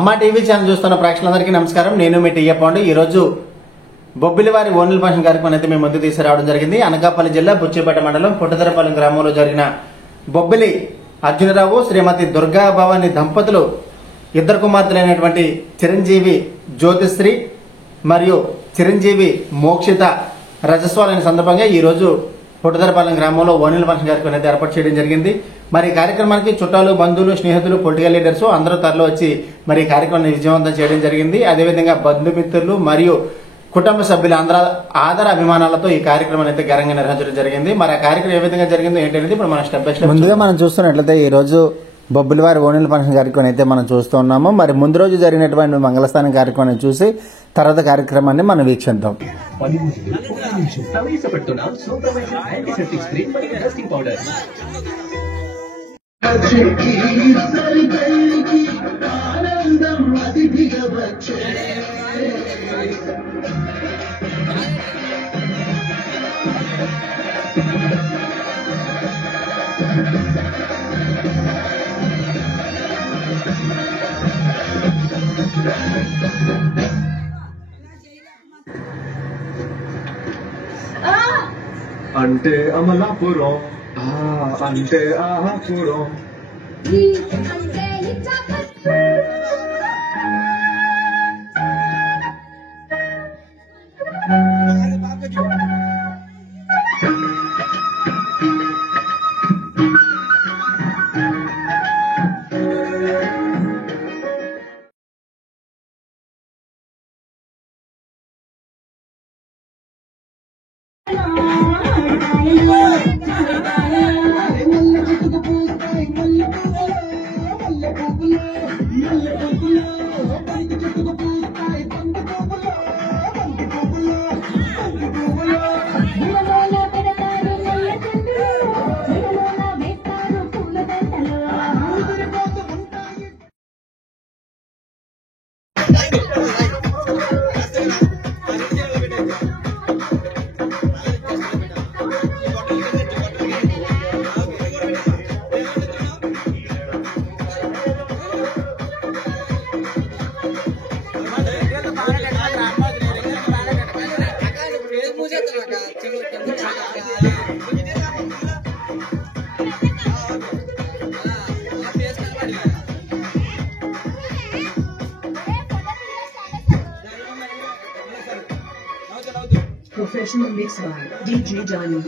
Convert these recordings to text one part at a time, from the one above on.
అమ్మా TV channel చూస్తున్న ప్రేక్షకులందరికీ నమస్కారం. నేను మీ టీయప్పండి. ఈ రోజు బొబ్బిలివారి ఓనెల్ ఫంక్షన్ కార్యక్రమం అయితే మేము ముందు తీసుకురావడం జరిగింది. అనకాపల్లి జిల్లా బుచ్చిపేట మండలం పుట్టదరపాలెం గ్రామంలో జరిగిన బొబ్బిలి అర్జునరావు శ్రీమతి దుర్గా భవాని దంపతులు ఇద్దరు కుమార్తెలైనటువంటి చిరంజీవి జ్యోతిశ్రీ మరియు చిరంజీవి మోక్షిత రజస్వాలైన సందర్భంగా ఈ రోజు పుట్టదరపాలెం గ్రామంలో ఓనెల్ ఫంక్షన్ కార్యక్రమం అయితే ఏర్పాటు చేయడం జరిగింది. మరి ఈ కార్యక్రమానికి చుట్టాలు, బంధువులు, స్నేహితులు, పొలిటికల్ లీడర్స్ అందరూ తరలి వచ్చి మరి ఈ కార్యక్రమాన్ని విజయవంతం చేయడం జరిగింది. అదేవిధంగా బంధుమిత్రులు మరియు కుటుంబ సభ్యుల అందరూ ఆదర అభిమానాలతో ఈ కార్యక్రమాన్ని అయితే ఘనంగా నిర్వహించడం జరిగింది. మరి ఆ కార్యక్రమం ఏ విధంగా జరిగిందో ఏంటనేది ఇప్పుడు మనం స్టెప్ బై స్టెప్ ముందుగా మనం చూస్తున్నట్లయితే ఈ రోజు బొబ్బిలివారి ఓనెల్ ఫంక్షన్ కార్యక్రమం అయితే మనం చూస్తూ ఉన్నాము. మరి ముందు రోజు జరిగినటువంటి మంగళస్థానం కార్యక్రమాన్ని చూసి తర్వాత కార్యక్రమాన్ని మనం వీక్షిద్దాం. అంటే అమలాపురం అంటే ఆహాపురం Professional mix by DJ Johnny.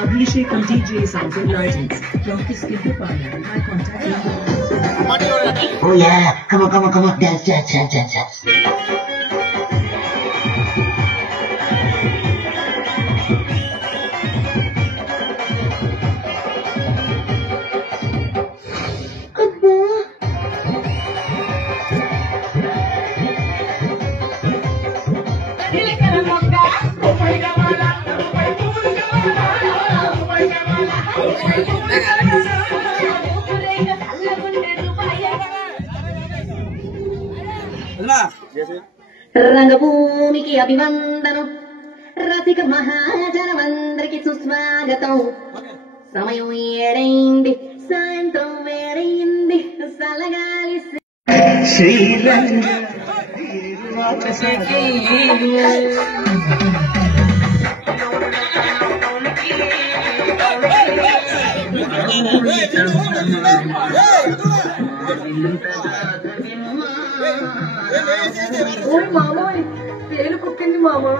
Abhishek and DJ Sounds and Lightings. From Kiskindha Parlor. High contact number. Oh yeah, come on, dance. రంగభూమికి అభివందనం, రసిక మహాజనమందరికి సుస్వాగతం. సమయం ఏడైంది, సాయంత్రం వేడైంది, సలగాలి శ్రీరంగ మామోయ్ పేరు కుక్కింది మామా.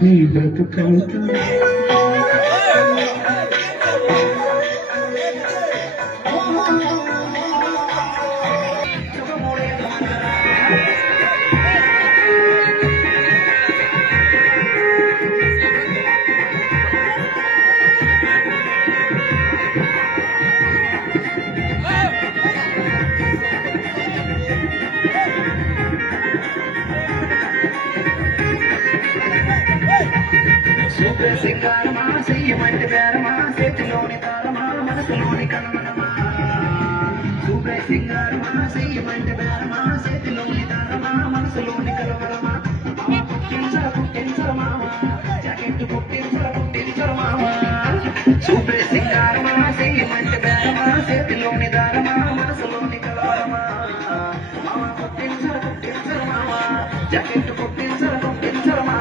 నీ బ్రతుకంత సింగారమా చెయ్యమంటే బేరమా చేతిలోని తారమా మనసులోని కనమనమా సూపే సింగారమా చెయ్యమంటే బేరమా చేతిలోని తారమా మనసులోని కలవరమా పుట్టించరమా జాకెట్ పుట్టించరమా సూపే సింగారమా చెయ్యమంటే బేరమా చేతిలోని దారమా మనసులోని కలవరమా పుట్టించరమా జాకెట్ పుట్టించరమా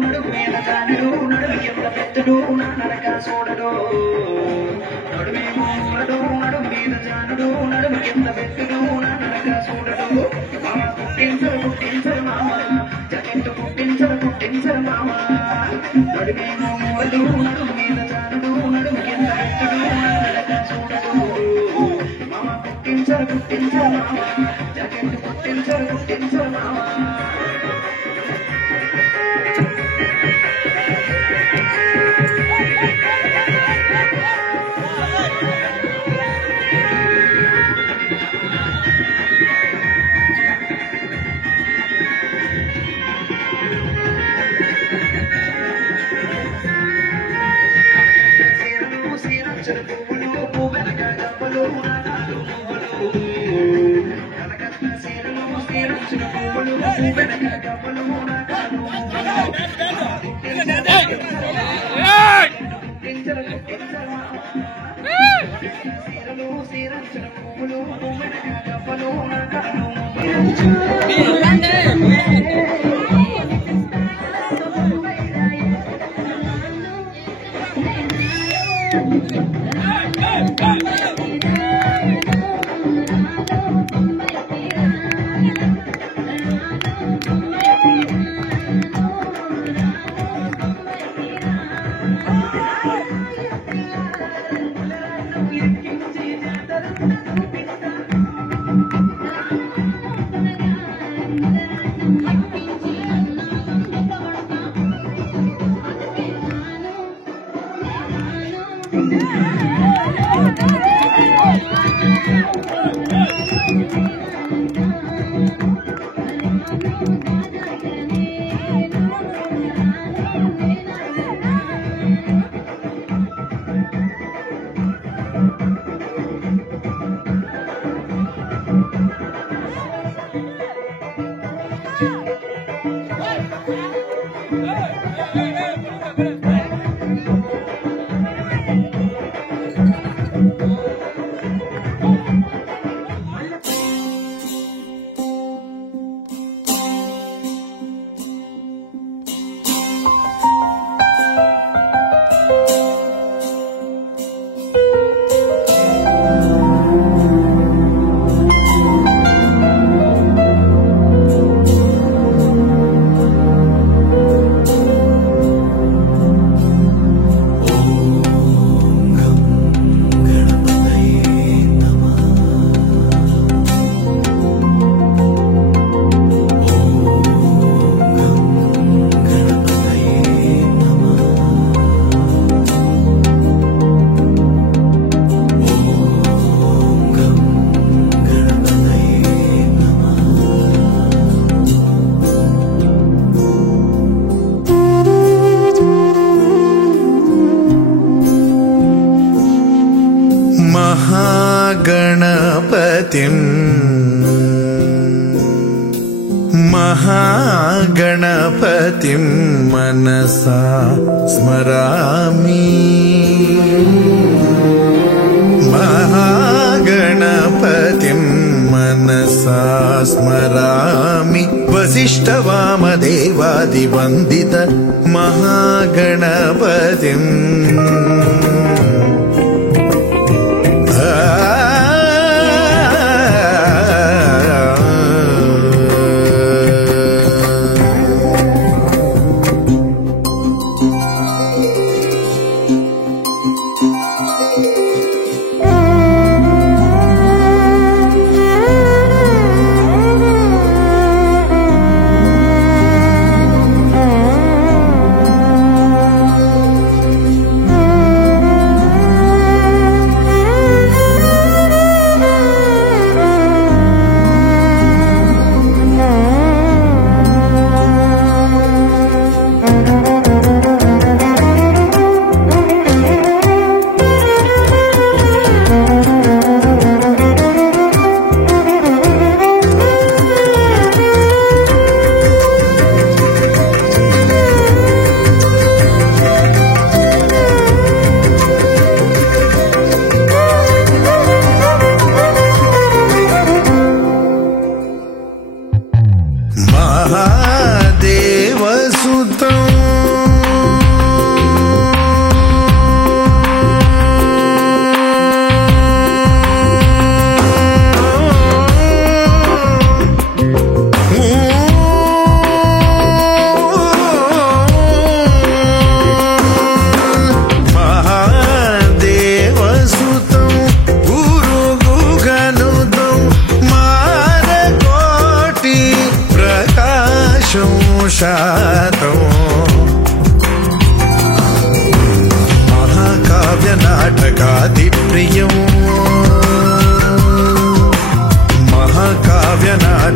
నడుము మీద జానుడు నడుము ఎంత పెద్దడు నా నరక చూడడు నడుమేమో నడుము మీద జానుడు నడుము ఎంత పెద్దడు నా నరక చూడడు మామ పుట్టించరు మామ జకెట్టు పుట్టించరు మామ నడుమేమో నడుము మీద జానుడు నడుము ఎంత పెద్దడు నా నరక చూడడు మామ పుట్టించరు మామ జకెట్టు పుట్టించరు మామ Thank you. महागणपतिं मनसा स्मरामि महागणपतिं मनसा स्मरामि वसिष्ठवामदेवादिवन्दित महागणपतिम्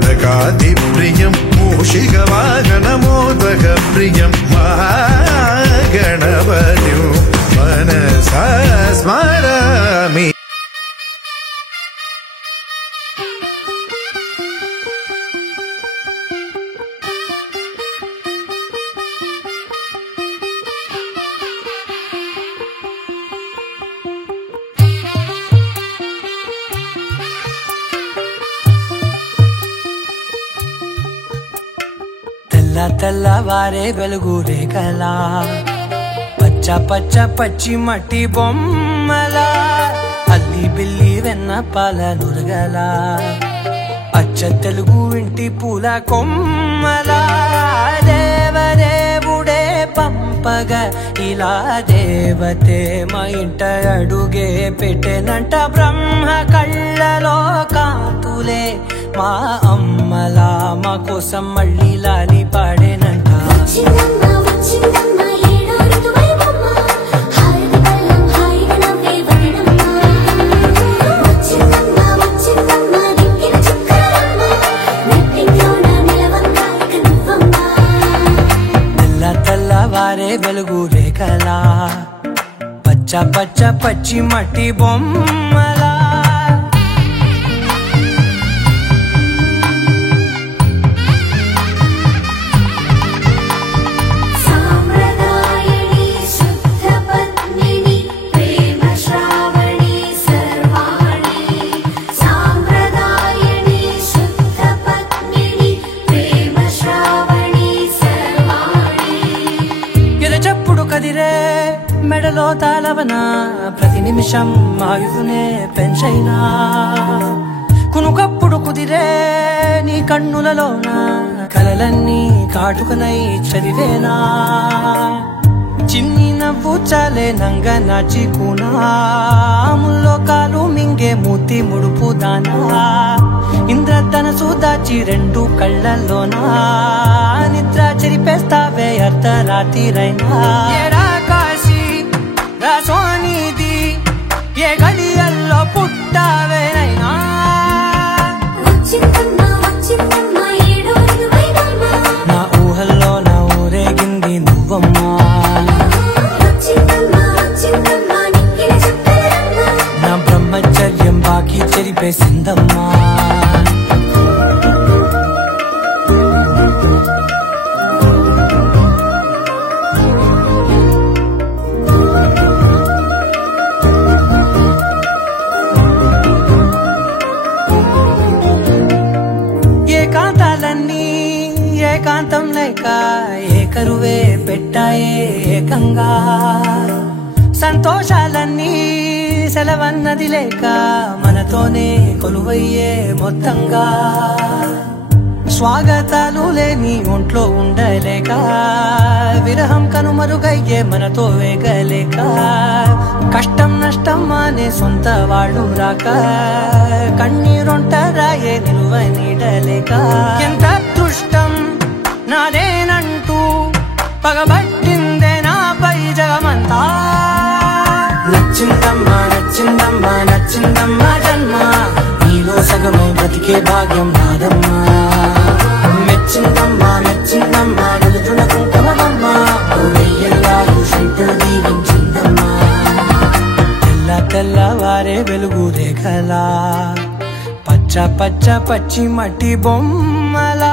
महाकाव्यनाटकादिप्रियं मूषिकवाहनमोदकप्रियं महागणपतिं मनसा स्मरामि తెల్లవారే వెలుగు రేఖలా పచ్చ పచ్చ పచ్చి మట్టి బొమ్మలా అల్లి బిల్లి వెన్న పాల నురగలా అచ్చ తెలుగు ఇంటి పూల కొమ్మలా దేవదేవుడే పంపగా ఇలా దేవతే మా ఇంట అడుగే పెట్టెనంట బ్రహ్మ కళ్ళలో కాంతులే మా అమ్మలా మా కోసం మళ్ళీ లాలి పాడేనంట తెల్లవారే వెలుగు రేఖలా పచ్చ పచ్చ పచ్చి మట్టి బొమ్మలా మెడలో తాళవన ప్రతి నిమిషం ఆయువునే పెంచైనా కునుకప్పుడు కుదిరే నీ కన్నులలోన కలలన్నీ కాటుకనై చదివేనా చిన్ని నవ్వు చాలే నంగ నాచి కూనాముల్లో కాలు మింగే మూతి ముడుపు దానా ఇంద్రధనసు దాచి రెండు కళ్ళల్లోనా నిద్ర చెరిపేస్తావే అర్ధరాత్రిరైనా సోనిది ఏ గడియల్లో పుట్టావేనైనా నా ఊహల్లో నా ఊరేగింది నువ్వమ్మా నా బ్రహ్మచర్యం బాకి చేసిందమ్మా. ఏకాంతాలన్నీ ఏకాంతం లేక ఏకరువే పెట్టాయే ఏకంగా. సంతోషాలన్నీ సెలవన్నది లేక మనతోనే కొలువయ్యే మొత్తంగా. స్వాగతాలు లేని ఒంట్లో ఉండలేక విరహం కనుమరుగయ్యే మనతో వేగలేక. కష్టం నష్టం అనే సొంత వాళ్ళు రాక కన్నీరొంటరాయే నిలువ నీడలేక. ఎంత అదృష్టం నాదేనంటూ పగబట్టిందే నాపై జగమంతా. నచ్చిందమ్మా నచ్చిందమ్మా నచ్చిందమ్మా జన్మ, నీలో సగమై బ్రతికే భాగ్యం నాదమ్మా. మెచ్చిందమ్మా మెచ్చిందమ్మా నిలుతున్న కుంకుమమ్మా, వెయ్యల్లాలు శంకులు దీవించిందమ్మా. తెల్ల తెల్లవారే వెలుగు రేఖలా పచ్చ పచ్చ పచ్చి మట్టి బొమ్మలా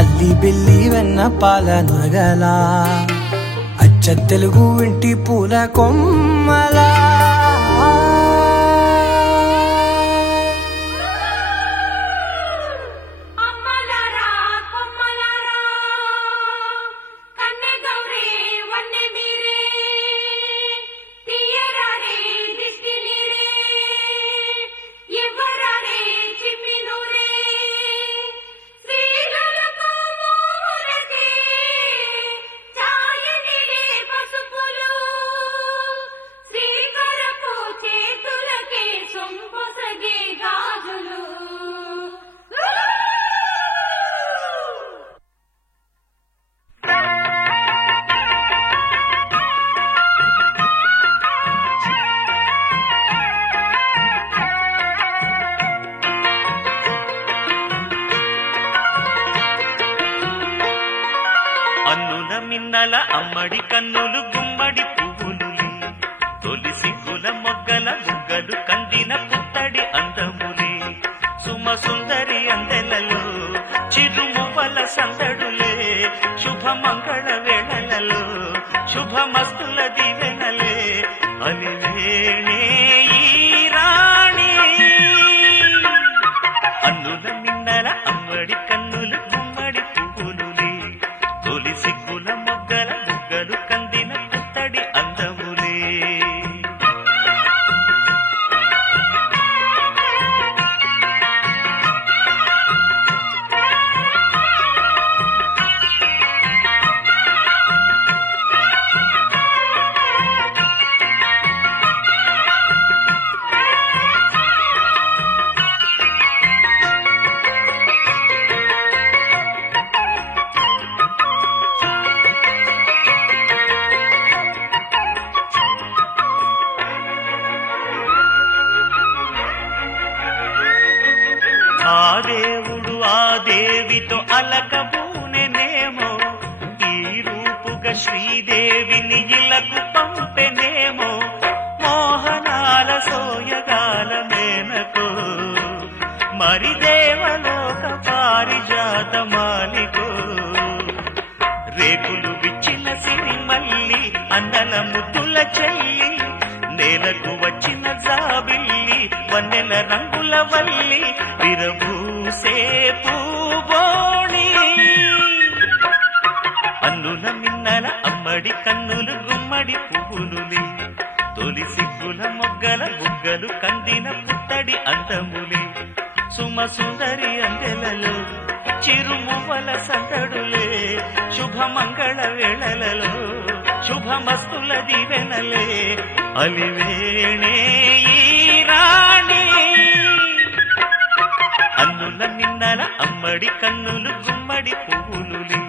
అల్లి బిల్లి వెన్న పాల నురగలా అచ్చ తెలుగు ఇంటి పూల కొమ్మలా. అన్నుల మిన్నల అమ్మడి కన్నులు గుమ్మడి పువ్వులులే, తొలి సిగ్గుల మొగ్గల బుగ్గలు కందిన పుత్తడి అందములే. సుమ సుందరి అందెలలో చిరుమువ్వల సందడులే, శుభమంగళ వేళలలో శుభమస్తుల దివెనలే. అలివేణే ఈ రాణి. అన్నుల మిన్నల అమ్మడి కన్నులు గుమ్మడి పువ్వులులే, తొలి సిగ్గుల మొగ్గల బుగ్గలు కందిన పుత్తడి అందములే. ఆ దేవుడు ఆ దేవితో అలకబూనెనేమో, ఈ రూపుగా శ్రీదేవిని ఇలకు పంపెనేమో. మోహనాల సోయగాల మేనకో, మరి దేవలోక పారిజాత మాలికో. రేకులు విచ్చిన సిరిమల్లి అందల ముద్దుల చెల్లి, నేలకు వచ్చిన జాబిల్లి వన్నెల రంగుల వల్లి, విరబూసే పూబోణి. అన్నుల మిన్నల అమ్మడి కన్నులు గుమ్మడి పువ్వులులే, తొలి సిగ్గుల మొగ్గల బుగ్గలు కందిన పుత్తడి అందములే. సుమ సుందరి అందెలలో చిరుమువ్వల సందడులే, శుభమంగళ వేళలలో శుభమస్తుల దివెనలే. అలివేణే ఈ రాణి. అన్నుల మిన్నల అమ్మడి కన్నులు గుమ్మడి పువ్వులులే,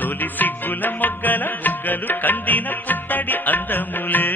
తొలి సిగ్గుల మొగ్గల బుగ్గలు కందిన పుత్తడి అందములే.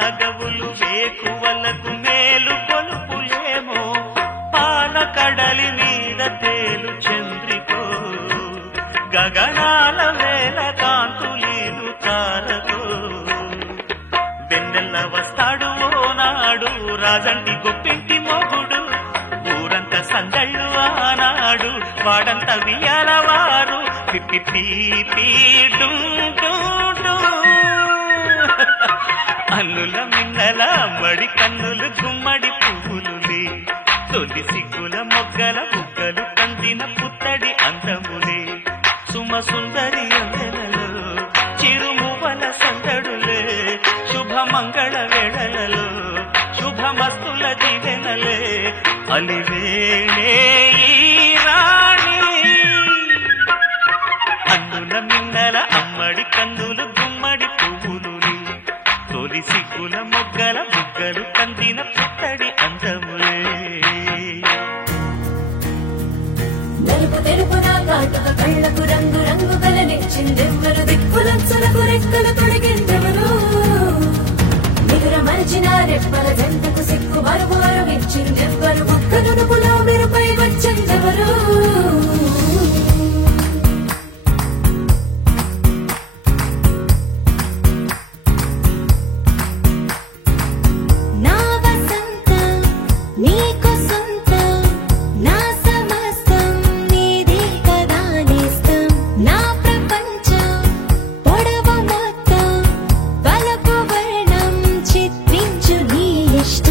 వానగవులు వేకువలకు మేలు కొలుపులేమో పాల కడలి మీద తేలు చంద్రికో గగనాల వేల కాంతులీలు తారకో వెన్నెల్ల వస్తాడు ఓనాడు రాజంటి గొప్పింటి మొగుడు ఊరంతా సందళ్ళు ఆనాడు వాడంతా వియ్యాలవారు పిప్పి అల్లుల మిన్నల అమ్మడి కన్నులు గుమ్మడి పువ్వులులే తొలి సిగ్గుల మొగ్గల బుగ్గలు కందిన పుత్తడి అందములే సుమ సుందరి అందెలలో చిరుమువల సందడులే శుభమంగళ వేళలలో శుభమస్తుల దివెనలే అలివేణే ఈ రాణి అన్నుల మిన్నల అమ్మడి కన్నులు గుమ్మడి పువ్వులులే తొలి సిగ్గుల మొగ్గల బుగ్గలు కందిన పుత్తడి అందములే నలుపు తెలుపున కాటుక కళ్ళకు రంగు రంగు కలనిచ్చిందెవ్వరు దిక్కులచ్చులకు రెక్కలు తొడిగిందెవరు నిదుర మరిచిన రెప్పల జంటకు సిక్కు మరుమారు ఇచ్చిందెవ్వరు ఒక్క నునుపులో మెరుపై వచ్చిందెవరు ఇష్టం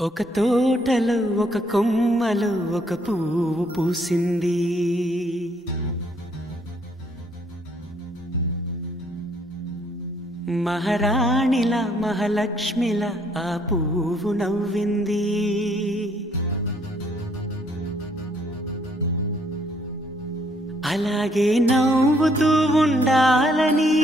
ఒక తోటలో ఒక కొమ్మలో ఒక పువ్వు పూసింది. మహారాణిలా మహాలక్ష్మిలా ఆ పువ్వు నవ్వింది. అలాగే నవ్వుతూ ఉండాలని,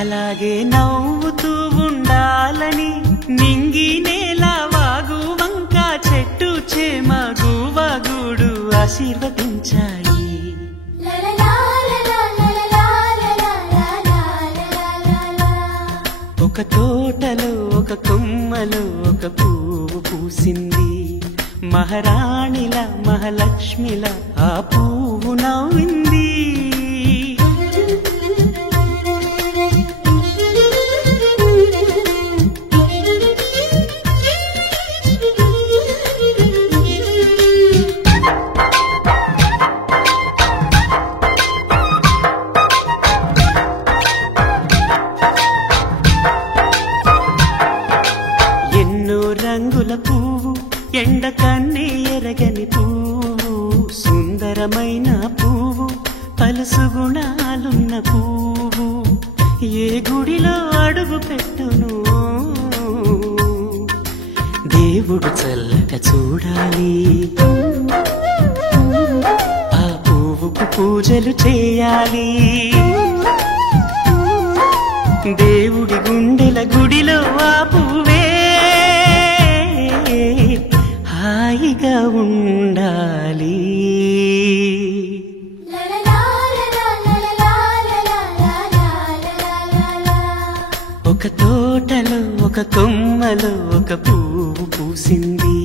అలాగే నవ్వుతూ ఉండాలని నింగి నేల వాగు వంక చెట్టు చేమ గువగూడు ఆశీర్వదించాయి. ఒక తోటలో ఒక కొమ్మలో ఒక పువ్వు పూసింది. మహారాణిలా మహాలక్ష్మిలా ఆ పువ్వు నవ్వింది. రంగుల పువ్వు ఎండ కన్నే ఎరగని పువ్వు, సుందరమైన పువ్వు పలుసు గుణాలున్న పువ్వు, ఏ గుడిలో అడుగు పెట్టును దేవుడు చల్లగా చూడాలి. ఆ పువ్వుకు పూజలు చేయాలి. దేవుడి గుండెల గుడిలో ఆ పువ్వే హాయిగా ఉండాలి. ఒక తోటలో ఒక కొమ్మలో ఒక పువ్వు పూసింది.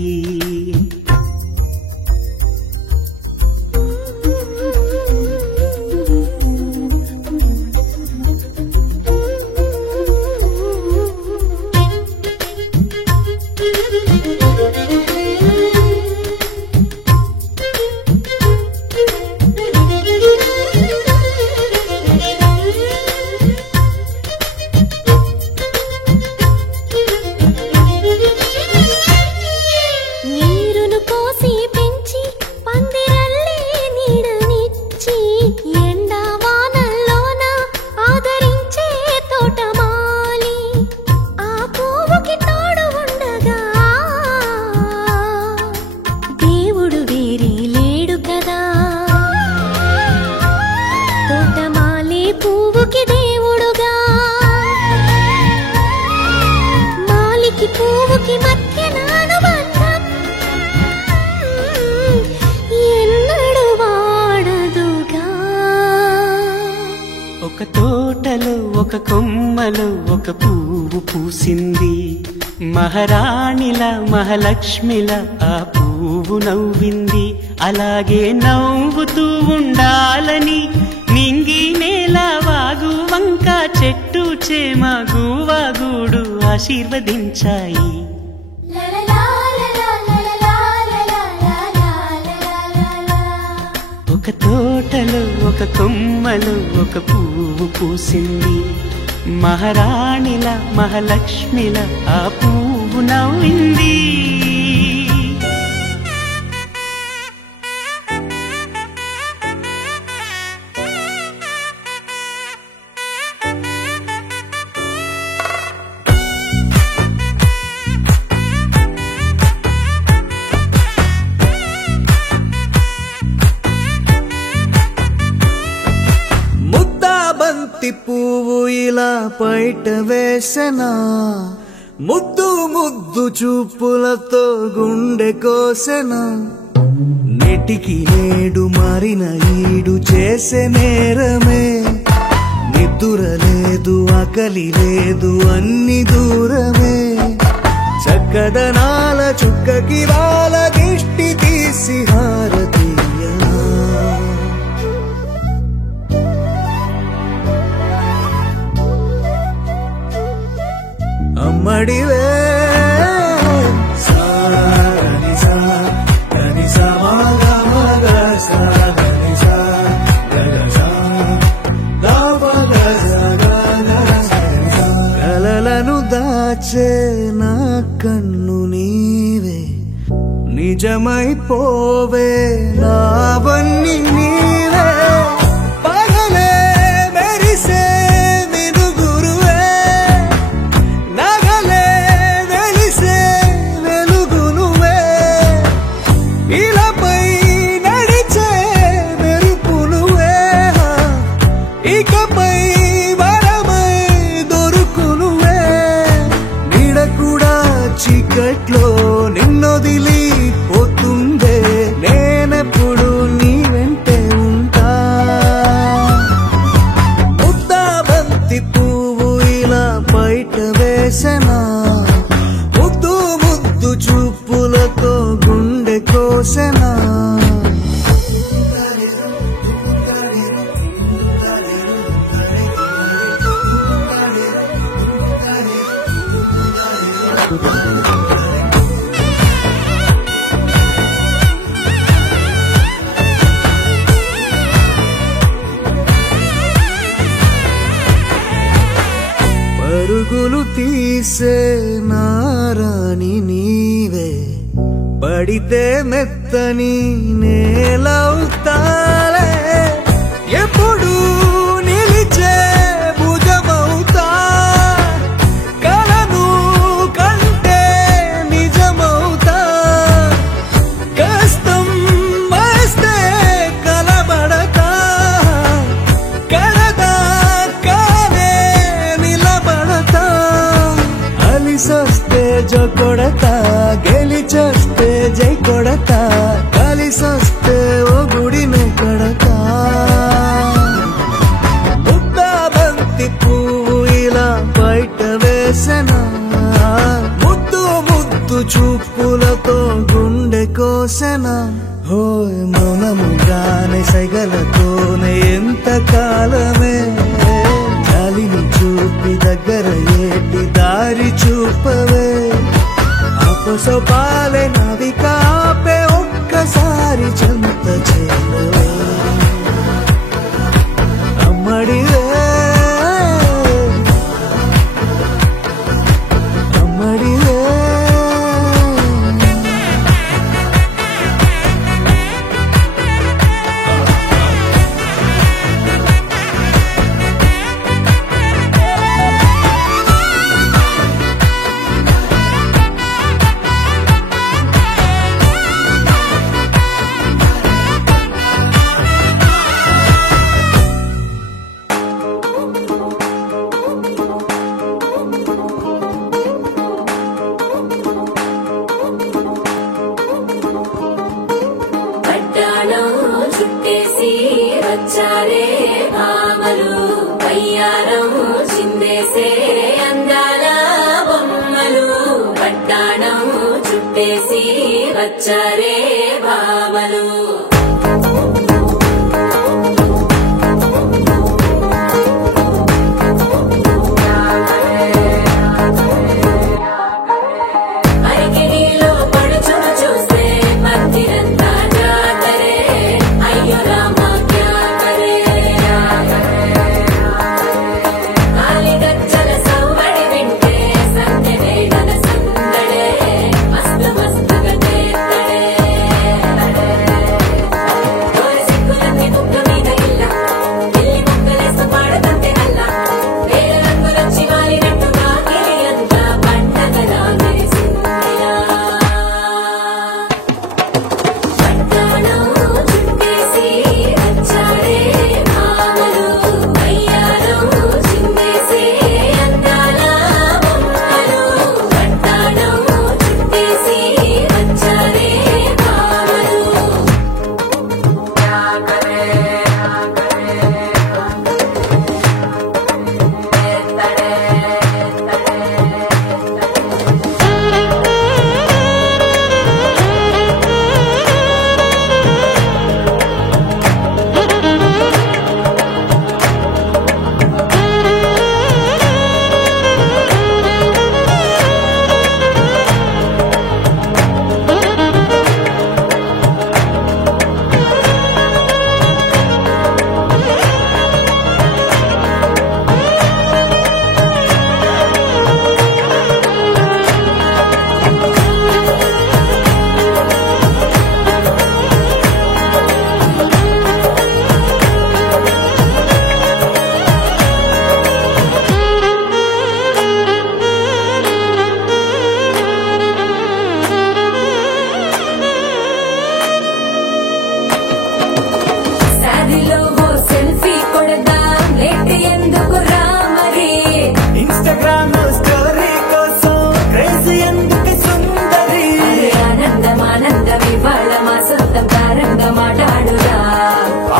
ఒక తోటలో ఒక కొమ్మలో ఒక పువ్వు పూసింది. మహారాణిలా మహాలక్ష్మిలా ఆ పువ్వు నవ్వింది. అలాగే నవ్వుతూ ఉండాలని నింగి నేల వాగు వంక చెట్టు చేమ గువగూడు ఆశీర్వదించాయి. ఒక తోటలో ఒక కొమ్మలో ఒక పువ్వు పూసింది. మహారాణిలా మహాలక్ష్మిలా ఆ పువ్వు నవ్వింది. పువ్వు ఇలా బయట వేసెనా, ముద్దు ముద్దు చూపులతో గుండె కోసెనా, నెటికి నేడు మారిన ఈడు చేసే నేరమే, నిద్ర లేదు ఆకలి లేదు అన్ని దూరమే, చక్కదనాల చుక్కకి వాళ్ళ దిష్టి తీసి హారతీయనా, అమ్మడివే సాగని సా గని సా మగ మగ సాగని దాచే నా కన్ను నీవే నిజమైపోవే నావన్నీ నీవే పగలే మెరిసే వెలుగురువే నగలే వెలిసే వెలుగునువే ఇలాపై నడిచే మెరుపునువే ఇకపై వరమై దొరుకునువే నీడ కూడా చీకట్లో నిన్నొదిలి పోతుందే నేనెప్పుడు నీ వెంటే ఉంటా ముద్దాబంతి పువ్వు ఇలా బయట వేసెనా ముద్దు ముద్దు చూపులతో గుండె కోసెనా పరుగులు తీసే నారాణి నీవే పడితే మెత్తని నేలవుతాలే ఎప్పుడు నిలిచే భుజమవుతా కలను కంటే నిజమవుతా కష్టం వస్తే కలబడతా కడదా కానే నిలబడతా అలిసొస్తే జో కొడతా గెలిచొస్తే జై కొడతా కలిసొస్తే ఓ గుడినే కడతా ముద్దాబంతి పువ్వు ఇలా బయట వేసెనా ముద్దు ముద్దు చూపులతో గుండె కోసెనా హోయ్ మౌనముగానే సైగలతోనే ఎంత కాలమే గాలిని చూపి దగ్గర ఏటి దారి చూపవే అపసోపాలే నది కాపే ఒక్కసారి చెంత చేరవే అమ్మడివే అమ్మడివే పట్టాణం చుట్టేసి వచ్చారే భామలు పయ్యారం చిందేసే అందాల బొమ్మలు పట్టాణం చుట్టేసి వచ్చారే భామలు అరికిడిలో పడుచును చూస్తే మధ్యరంతా జాతరే అయ్యో రామా క్యా కరే కాలిగచ్చల సవ్వడి వింటే సందడే గల సందడే మస్తు మస్తుగా చేస్తడే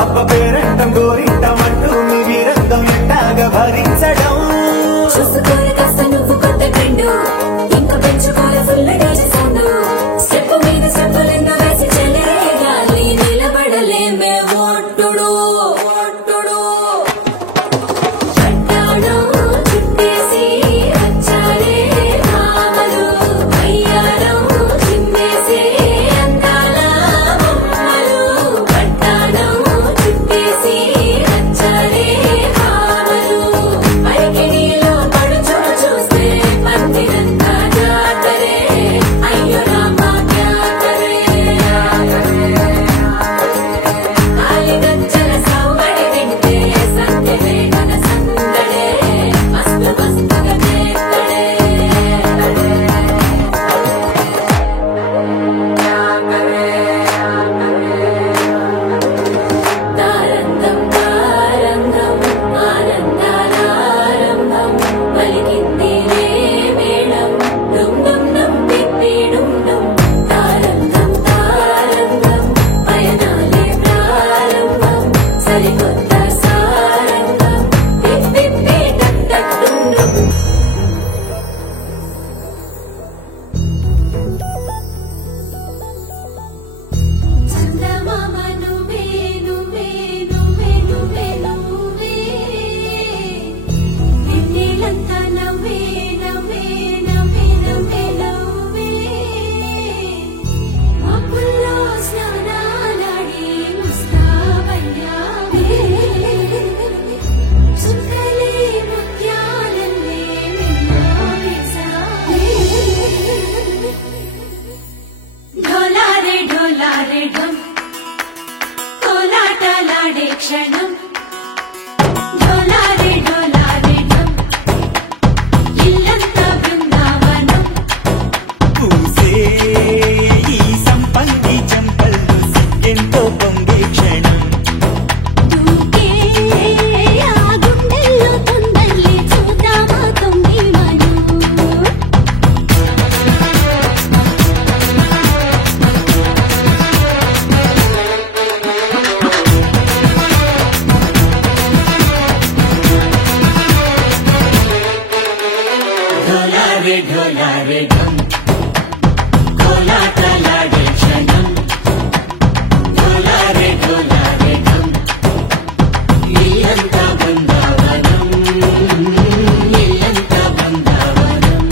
అబ్బ పేరంటం గోరింటమంటూ మీ వీరంగం ఎట్టాగా భరించడం చూసుకోరు కాస్త నువ్వు కొత్త ట్రెండు ఇంకా పెంచుకోరు ఫుల్ డీజే సౌండ్ స్టెప్ మీద స్టెప్పులెన్నో వేసి చెలే గాలి నిలబడలేమే ఒట్టుడు ఒట్టుడు పట్టాడు చుట్టేసి వచ్చారే భామలు అయ్యారం చిమ్మేసే అందాల బొమ్మలు పట్టాడు చుట్టేసి వచ్చారే భామలు అరికిడిలో పడుచు చూస్తే పందిరంతా జాతరే అయ్యో రామా జాతరే కాలిగజ్జల సవ్వడి వింటే సందడే మన సందడే మస్తు మస్తుగా చేస్తడే తారంగం తారంగం ఆనందాలారంభం పలికింది రే మేళం డుమ్ డుమ్ డుమ్ పిప్పి డుమ్ డుమ్ తారంగం తారంగం పయనాలే ప్రారంభం సరికొత్త సారంగం పిప్పి టక్ టక్ డుమ్ డుమ్ చందమామ నువ్వే నువ్వే నువ్వే నువ్వే నువ్వే వెన్నెలంతా నవ్వే నవ్వే నవ్వే నవ్వే నవ్వే మబ్బుల్లో స్నానాలాడి ముస్తాబయ్యావే చుక్కలే ముత్యాలల్లే వేసావే ढोलारे ढोलारे ढम कोलाटलाडे क्षणं ढोलारे ढोलारे ढम इल्लंता बृंदावनं పూసే ఈ సంపంగి చెంపల్లో సిగ్గెంతో పొంగే క్షణం दूके आ गुंडेल्लो तొందల్లి చూద్దామా తొంగి మను ढोलारे ढोलारे ढम कोलाटलाडे क्षणं ढोलारे ढोलारे ढम ఇల్లంతా బృందావనం ఇల్లంతా బృందావనం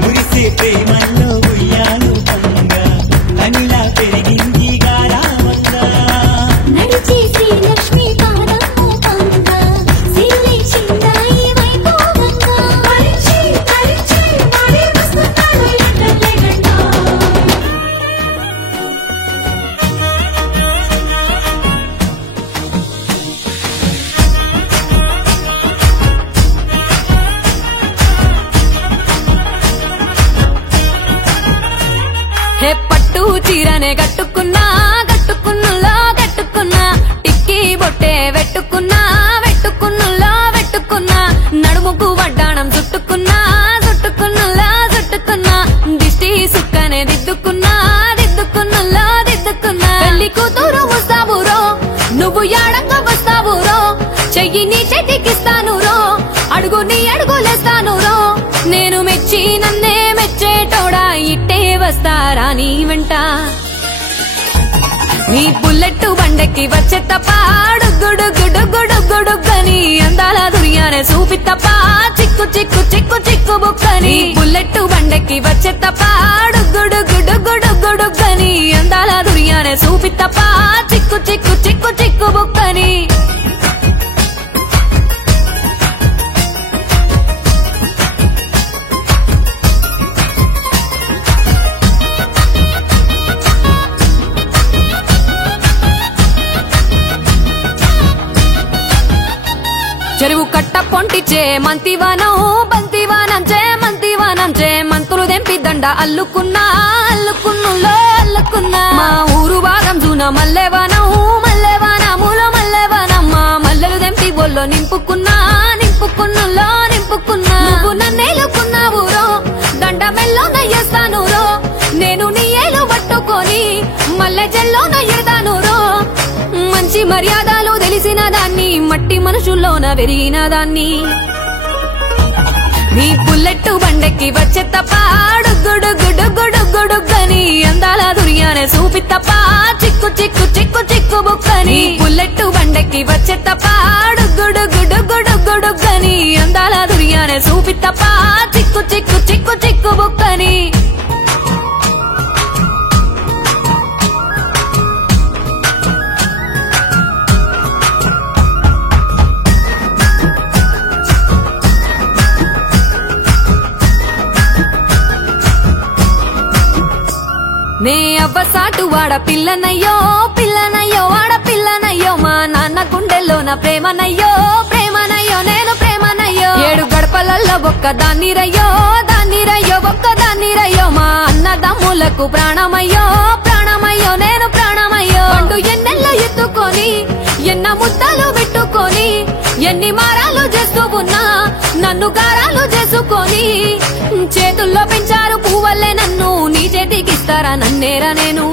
మురిసే ప్రేమల్లో ఉయ్యాలు పంగా అనిలా పెరిగింది గారామంగా నడిచి శ్రీలక్ష్మి పాదము పంగ సిల్లి చిందాయి వైభోగంగా పరిచి పరిచి మరి వస్తున్నాడు ఎట్టలేగంటా హే పట్టు చీరనే కట్టుకున్నా కట్టుకున్నులో కట్టుకున్నా టిక్కీ బొట్టే వెట్టుకున్నా వెట్టుకున్నులో వెట్టుకున్నా నడుముకు వడ్డాణం చుట్టుకున్నా చుట్టుకున్నులో చుట్టుకున్నా దిష్టి సుక్కనే దిద్దుకున్నా దిద్దుకున్నులో దిద్దుకున్నా పెళ్లి కూతురు వస్తావురో నువ్వు యాడంగా వస్తావురో చెయ్యి నీ చేతికిస్తాను రో అడుగు నీ అడుగులేస్తాను రో నేను మెచ్చి నన్నే మెచ్చేటోడా ఇట్టే వస్తారా నీ వెంట నీ బుల్లెట్ బండెక్కి వచ్చే తప్ప డుగ్గుడుగ్గుడుగ్గుడుగ్గుడుగ్గని అందాల దునియానే చూపి తప్ప చిక్కు చిక్కు చిక్కు చిక్కు బుక్కని బుల్లెట్ బండెక్కి వచ్చే తప్ప డుగ్గుడుగ్గుడుగ్గుడుగ్గుడుగ్గని అందాల ముట్టిచ్చే మంతివానం బంతివానం చే మంతివానం చే మంతులు దెంపి దండ అల్లుకున్నా అల్లుకున్నులో అల్లుకున్నా మా ఊరు భాగం జూన మల్లెవానం మల్లెవానములో మల్లెవానమ్మ మల్లెలు దెంపి బొల్లో నింపుకున్నా నింపుకున్నులో నింపుకున్నా నువ్వు నన్నేలుకున్నావు రో దండ మెల్లో నయ్యేస్తాను రో నేను నీ ఏలు పట్టుకొని మల్లె జల్లో నయ్యేదాను రో మంచి మర్యాదలు తెలిసిన దాన్ని మట్టి మనుషుల్లోన పెరిగిన దాన్ని నీ బుల్లెట్టు బండెక్కి వచ్చే తప్ప డుగ్గుడుగ్గుడుగ్గుడుగ్గుడుగ్గని అందాల దుర్యానే చూపి తప్ప చిక్కు చిక్కు చిక్కు చిక్కు బుక్కని బుల్లెట్టు బండెక్కి వచ్చే తప్ప డుగ్గుడుగ్గుడుగ్గుడుగ్గుడుగ్గని అందాల దుర్యానే చూపి తప్ప చిక్కు చిక్కు చిక్కు చిక్కు బుక్కని నే అవ్వసాటు వాడ పిల్లనయ్యో పిల్లనయ్యో వాడ పిల్లనయ్యో మా నాన్న గుండెల్లోన ప్రేమనయ్యో ప్రేమనయ్యో నేను ప్రేమనయ్యో 7 గడపలల్లో ఒక్క దాన్ని రయ్యో ఒక్క దాన్ని రయ్యో మా అన్నదమ్ములకు ప్రాణమయ్యో ప్రాణమయ్యో నేను ప్రాణమయ్యో అంటూ ఎన్నెల్లో ఎత్తుకొని ఎన్న ముద్దలు పెట్టుకొని ఎన్ని మారాలు చేస్తూ ఉన్నా నన్ను గారాలు చేసుకొని చేతుల్లో పెంచారు పువ్వల్లే నన్ను నీ చేతికిస్తారా నన్నేరా నేను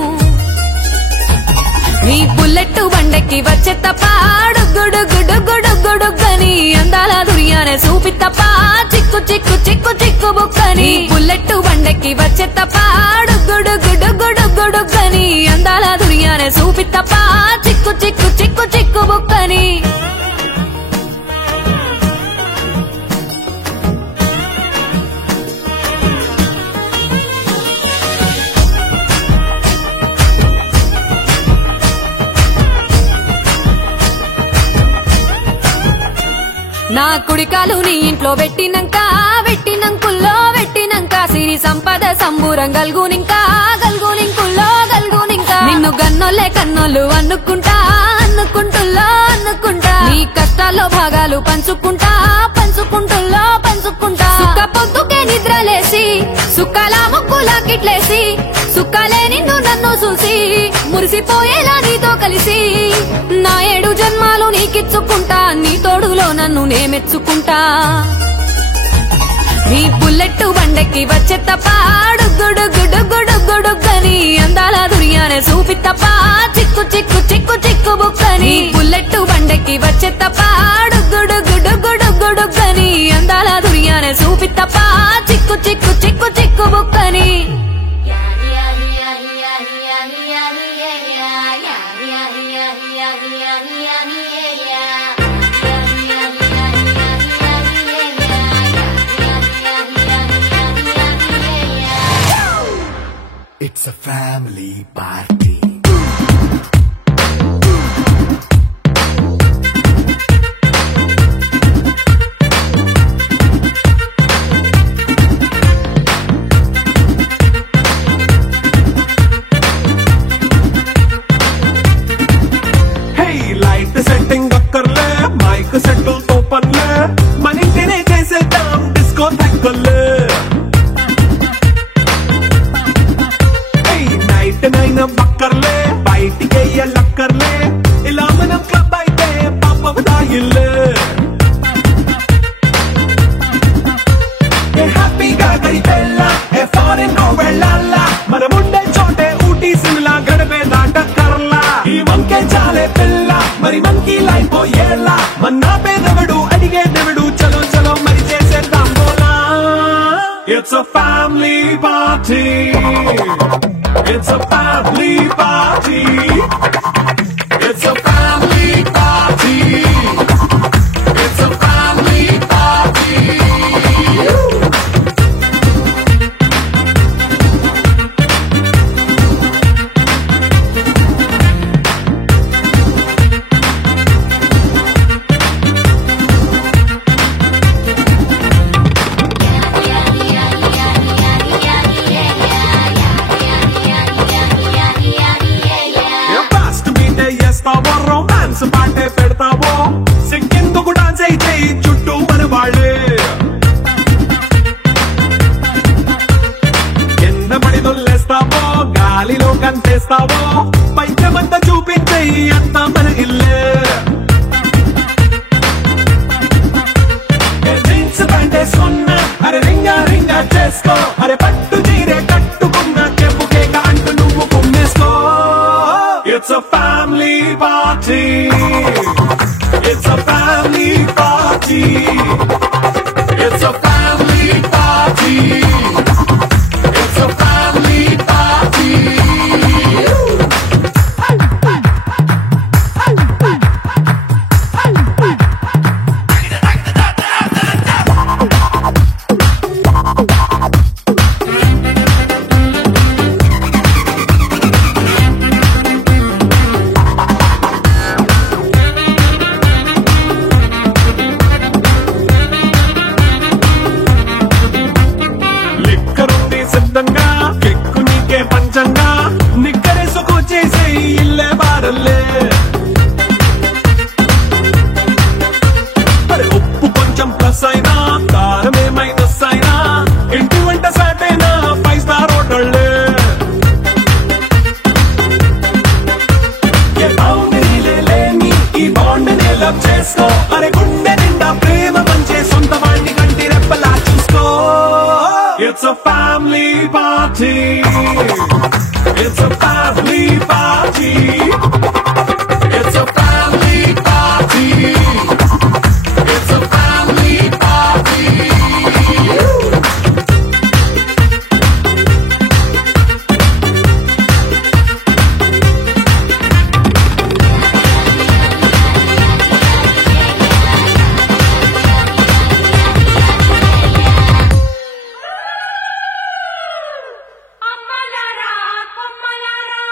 నీ బుల్లెట్టు బండెక్కి వచ్చే తప్ప డుగ్గుడుగ్గుడుగ్గుడుగ్గుడుగ్గని అందాల దుర్యానే చూపి తప్ప చిక్కు చిక్కు చిక్కు చిక్కు బుక్కని బుల్లెట్టు బండెక్కి వచ్చే తప్ప డుగ్గుడుగ్గుడుగ్గుడుగ్గుడుగ్గని అందాల దుర్యానే చూపి తప్ప చిక్కు చిక్కు చిక్కు చిక్కు బుక్కని నా కుడికాలు నీ ఇంట్లో పెట్టినంక సిరి సంపద సంబూరం గల్గునింకా నిన్ను గన్నోలే కన్నోలు అనుకుంటా నీ కష్టాల్లో భాగాలు పంచుకుంటా సుక్క పొద్దుకే నిద్రలేసి సుక్కల ముక్కులా కిట్లేసి సుక్కలే నిన్ను నన్ను చూసి మురిసిపోయేలా నీతో కలిసి నా 7 జన్మాలు నీకిచ్చుకుంటా నీ తోడులో నన్ను నేమెచ్చుకుంటా నీ బుల్లెట్టు బండెక్కి వచ్చే తప్ప డుగ్గుడుగ్గుడుగ్గుడుగ్గుడుగ్గని అందాల దుర్యానే చూపి తప్ప చిక్కు చిక్కు చిక్కు చిక్కు బుక్కని బుల్లెట్టు బండెక్కి వచ్చే తప్ప డుగ్గుడుగ్గుడుగ్గుడుగ్గుడుగ్గని అందాల దుర్యానే చూపి తప్ప చిక్కు చిక్కు చిక్కు చిక్కు బుక్కని It's a family party. Hey, light setting అక్కర్లే మైక్ సెట్టు తో పనులే మన ఇంటినే చేసేద్దాం డిస్కో థాక్కర్లే నైనా బక్కర్లే బయటికెయ్యలక్కర్లే ఇలా మనం క్లబ్ అయితే పాపం దాయిల్లే హ్యాపీగా గడిపెళ్ళ ఫారెన్ నో వెళ్ళాల మనముండే చోటే ఊటీ సిమ్లా గడిపే దాటక్కర్లా ఈ వంకే చాలే పిల్ల మరి మనకి లైఫ్ ఏళ్ళ మన్నా పేదవడు అడిగేదెవడు చలో చలో మరి చేసేద్దాం బోలా it's a family party It's a family party. It's a family party. It's a family party. It's a family party. It's a family party. It's a family party. It's a family party. లిక్కరుంది సిద్ధంగా కెక్కు నీకే పంచంగా నిక్కరేసుకు చేసే ఇల్లే బారల్లే మరి ఉప్పు కొంచెం plus అయినా కారమే minus అయినా ఇంటి వంట సాట్ అయినా 5 స్టార్ హోటళ్ళే ఏ బౌండరీలే లేని ఈ బాండ్ నే లవ్ చేసుకో అరే గుండె నిండా ప్రేమ పంచే సొంత వాణ్ణి కంటి రెప్పలా చూసుకో It's a family party. It's a family party. It's a family party. It's a family party. అమ్మలారా కొమ్మలారా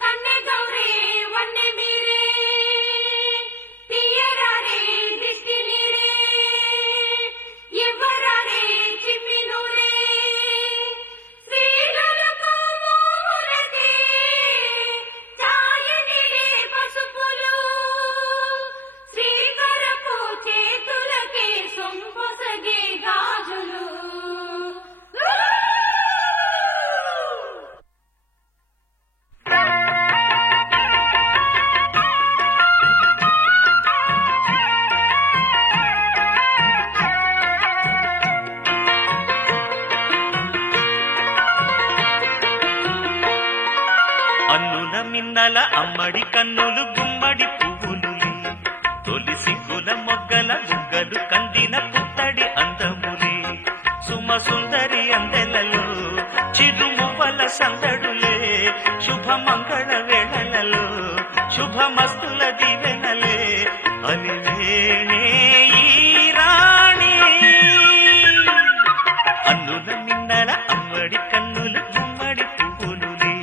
కన్నె గౌరీ వన్నె మీరే తీయరారే దిష్టి నీరే ఇవ్వరారే చిమ్మినూరే శ్రీలకు మోములకే చాయనిలే పసుపులు శ్రీకరకు చేతులకే సొంపొసగే గాజులు అన్నుల మిన్నల అమ్మడి కన్నులు గుమ్మడి పువ్వులులే తొలి సిగ్గుల మొగ్గల బుగ్గలు కందిన పుత్తడి అందములే సుమ సుందరి అందెలలో చిరుమువ్వల సందడులే శుభమంగళ వేళలలో శుభమస్తుల దివెనలే అలివేణే ఈ రాణి అన్నుల మిన్నల అమ్మడి కన్నులు గుమ్మడి పువ్వులులే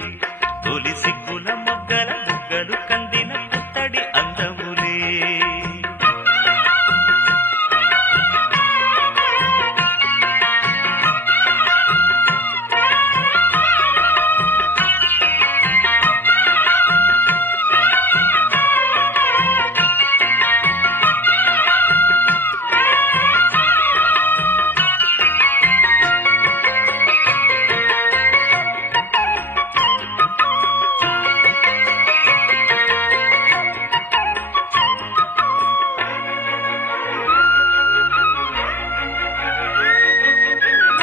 తొలి సిగ్గుల మొగ్గల బుగ్గలు కందిన పుత్తడి అందములే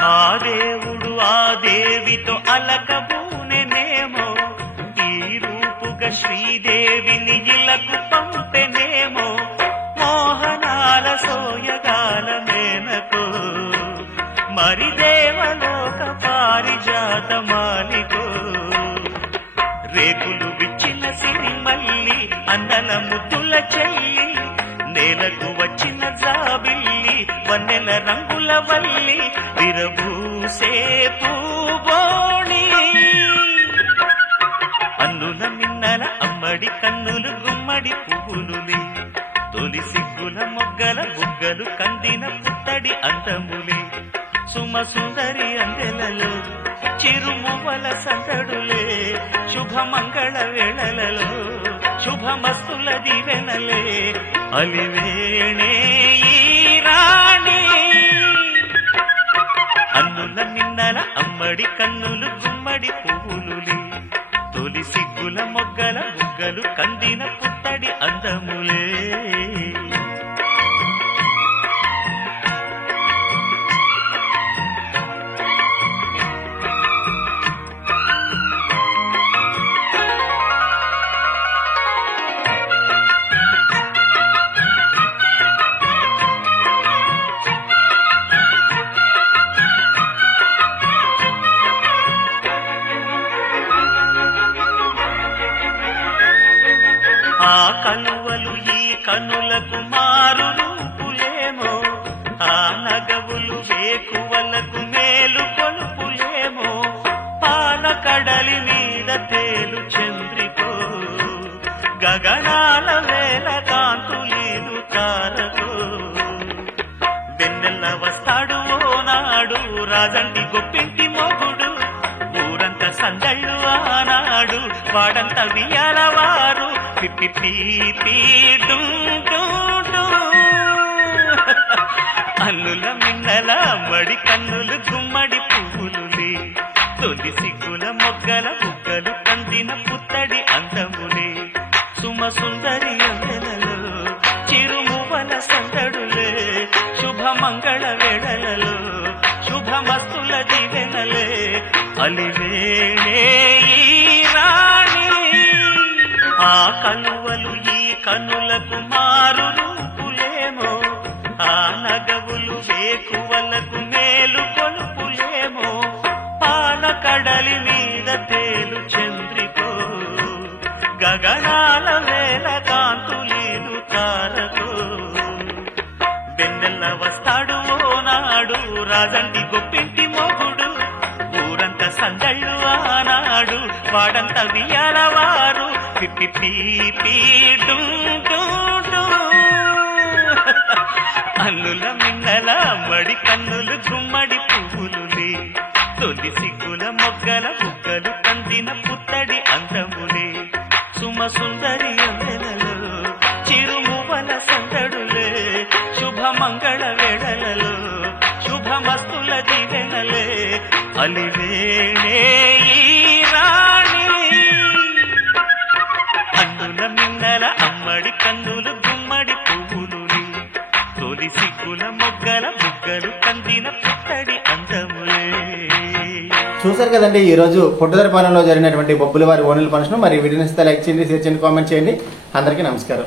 ఆ దేవుడు ఆ దేవితో అలకబూనెనేమో ఈ రూపుగా శ్రీదేవిని ఇలకు పంపెనేమో మోహనాల సోయగాల మేనకో మరి దేవలోక పారిజాత మాలికో రేకులు విచ్చిన సిరిమల్లి అందల ముద్దుల చెల్లి నేలకు వచ్చిన జాబిల్లి వన్నెల రంగుల వల్లి విరబూసే పూబోణి అన్నుల మిన్నల అమ్మడి కన్నులు గుమ్మడి పువ్వులులే తొలి సిగ్గుల మొగ్గల బుగ్గలు కందిన పుత్తడి అందములే సుమ సుందరి అందెలలో చిరుమువ్వల సందడులే శుభమంగళ వేళలలో శుభమస్తుల దివెనలే అలివేణే ఈ రాణి అన్నుల మిన్నల అమ్మడి కన్నులు గుమ్మడి పువ్వులులే తొలి సిగ్గుల మొగ్గల బుగ్గలు కందిన పుత్తడి అందములే ఆ కలువలు ఈ కనులకు మారు రూపులేమో, ఆ నగవులు వేకువలకు మేలు కొలుపులేమో, పాల కడలి మీద తేలు చంద్రికో, గగనాల వేల కాంతులీలు తారకో. వెన్నెల్ల వస్తాడు ఓనాడు రాజంటి గొప్పింటి మొగుడు, ఊరంతా సందళ్ళు ఆనాడు వాడంతా వియాలవారు పిప్పి పీ అల్లుల మిన్నల మడి కన్నులు గుమ్మడి పువ్వులులే, తొలి సిగ్గుల మొగ్గల బుగ్గలు కందిన పుత్తడి అందములే, సుమ సుందరి అందెలలో చిరుమువల సందడులే, శుభమంగళ వేళలలో శుభమస్తుల దివెనలే, అలివేణే ఈ రాణి. ఆ కలువలు ఈ కనులకు మారు రూపులేమో, ఆ నగవులు వేకువలకు మేలు కొలుపులేమో, పాల కడలి మీద తేలు చంద్రికో, గగనాల వేల కాంతులీలు తారకో. వెన్నెల్ల వస్తాడు ఓనాడు రాజంటి గొప్పింటి మొగుడు, ఊరంతా సందళ్ళు ఆనాడు వాడంతా వియాలవారు పిప్పి పీ అల్లుల మిన్నల మడి కన్నులు గుమ్మడి పువ్వులులే, తొలి సిగ్గుల మొగ్గల బుగ్గలు కందిన పుత్తడి అందములే, సుమ సుందరి అందెలలో చిరుమువల సందడులే, శుభమంగళ వేళలలో శుభమస్తుల దివెనలే, అలివేణే ఈ రాణి. అన్నుల మిన్నల అమ్మడి కన్నులు గుమ్మడి పువ్వులులే, తొలి సిగ్గుల మొగ్గల బుగ్గలు కందిన పుత్తడి అందములే. చూసారు కదండి ఈ రోజు పొట్టుదరపాలెంలో జరిగినటువంటి బొబ్బుల వారి ఓనెల ఫంక్షన్. మరి వీడియోని లైక్ చేయండి, షేర్ చేయండి, కామెంట్ చేయండి. అందరికీ నమస్కారం.